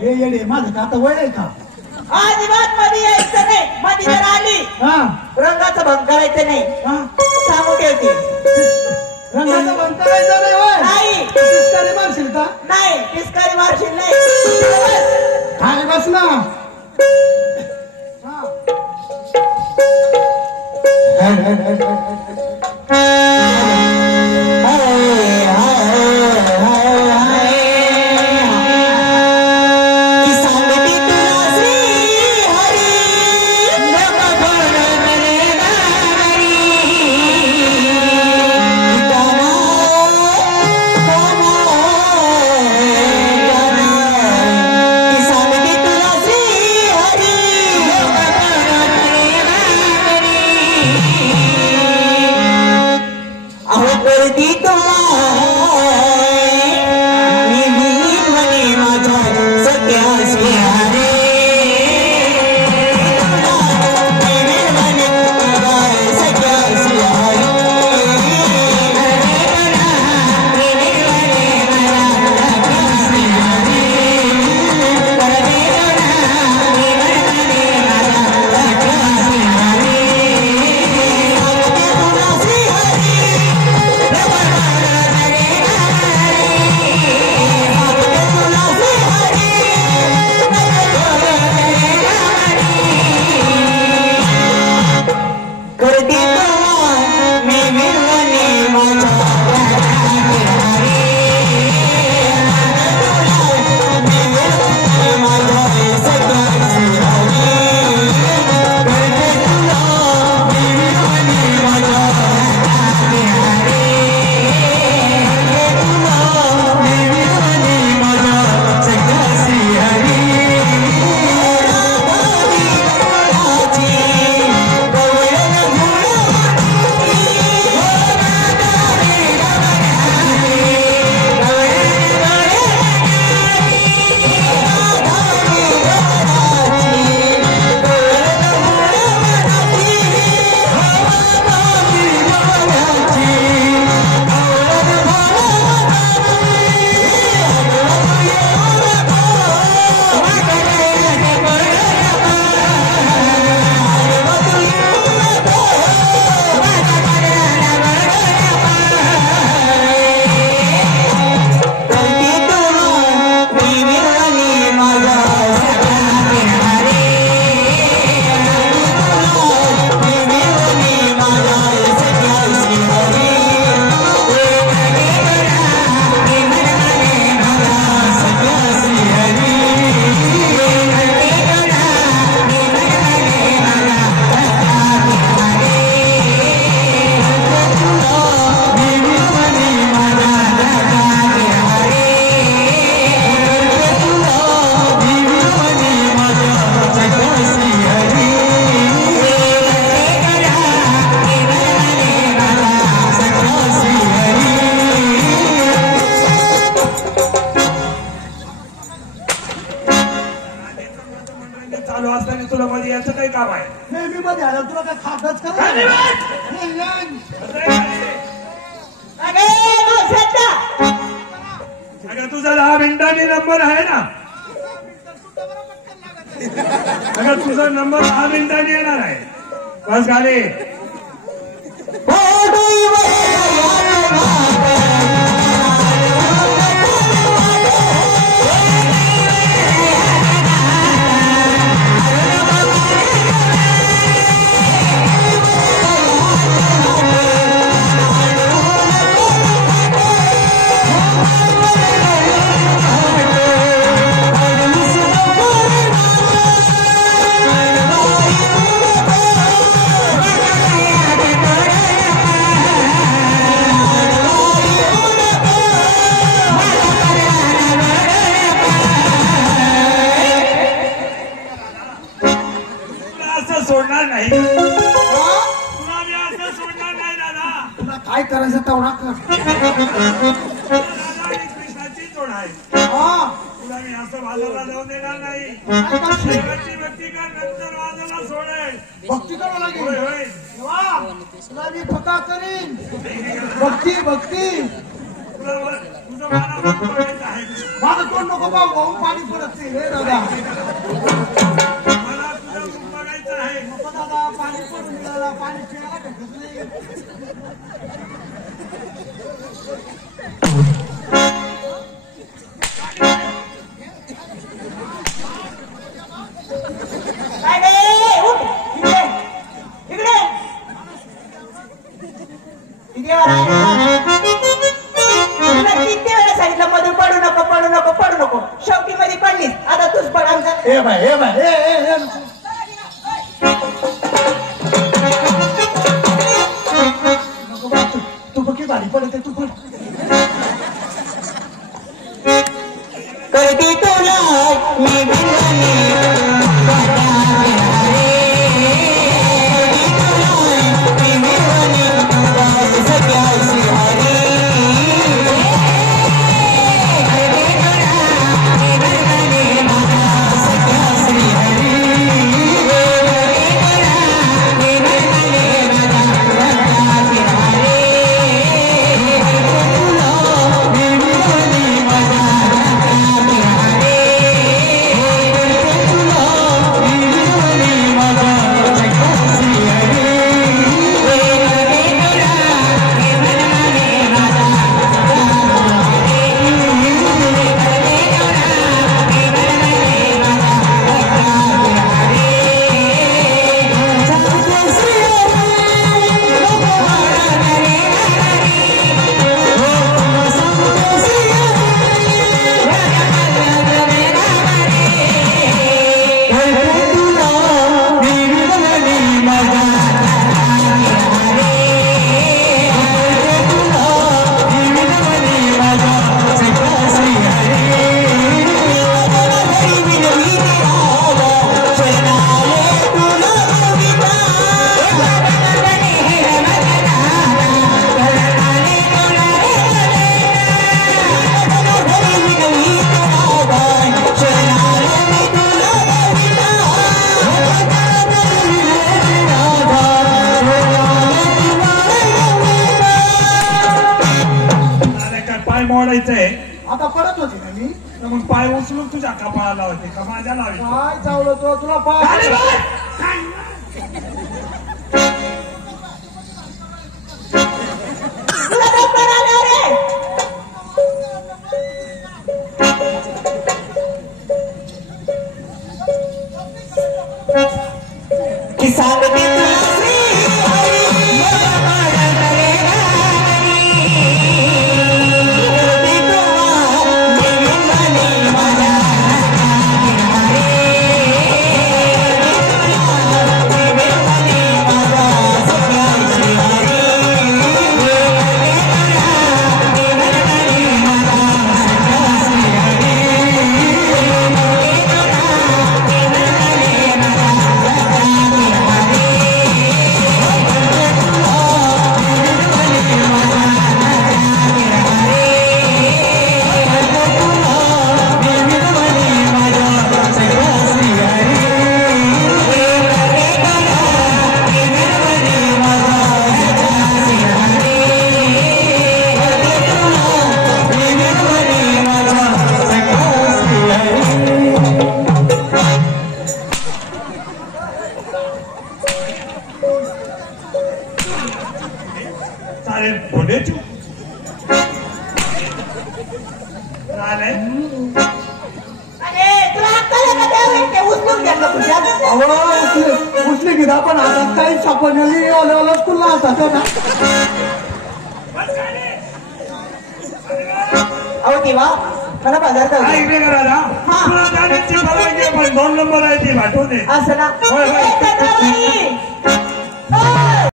हे येडे माझं का आता वय आहे का? अजिबात मध्ये यायचं नाही. मध्ये जर आली रंगाचं भंग करायचं नाही. सांगू ठेवते. रंगाचं भंग करायचं नाही होय? नाही. पिचकारी मारशील का? नाही पिचकारी मारशील नाही. खाली बस ना. तुझा 10 मिनिटांनी नंबर आहे ना? अगं तुझा नंबर 10 मिनिटांनी येणार आहे. बस खाली. सोडणार नाही. तुला मी असं सोडणार नाही दादा. तुला काय करायचं तेवढा कर. कृष्णाची जोड आहे. तुला मी असं बाजूला जाऊन देणार नाही. शेवटची भक्ती कर, नंतर बाजूला सोडेल. भक्ती करावं लागेल. होय होय. तुला मी फका करीन. भक्ती भक्ती तुझं मला बघायचं आहे. माझं तोंड नको भाऊ पाणी पडत नाही रे दादा. मला तुझं मुख बघायचं आहे. नको दादा पाणी पडून मिळाला पाणी पिण्याला भेटत नाही. काय रे उठ इकडे इकडे इकडे तुला किती वेळा सांगितलं मध्ये पडू नको पडू नको पडू नको शेवटी मध्ये पडलीस आता तूच पड आमचा ए बाय ए बाय ए नको बा तू बघ भारी पडते तू पण. कधी तुला मी मोडायचंय. आता पडत होती ना मी. मग पाय उचलून तुझ्या कपाळाला होते का माझ्या लावायचे? काय चावलं तो तुला पाय. चालेल बोलायची चालेल. उचली घेता पण हातात काही सापडली ओला स्कूलला हातात ना. अहो तेव्हा मला बाजार काय इकडे करा तुला जाण्याची परवानगी आहे, पण 2 नंबर आहे ती पाठवून दे. असं ना होय होय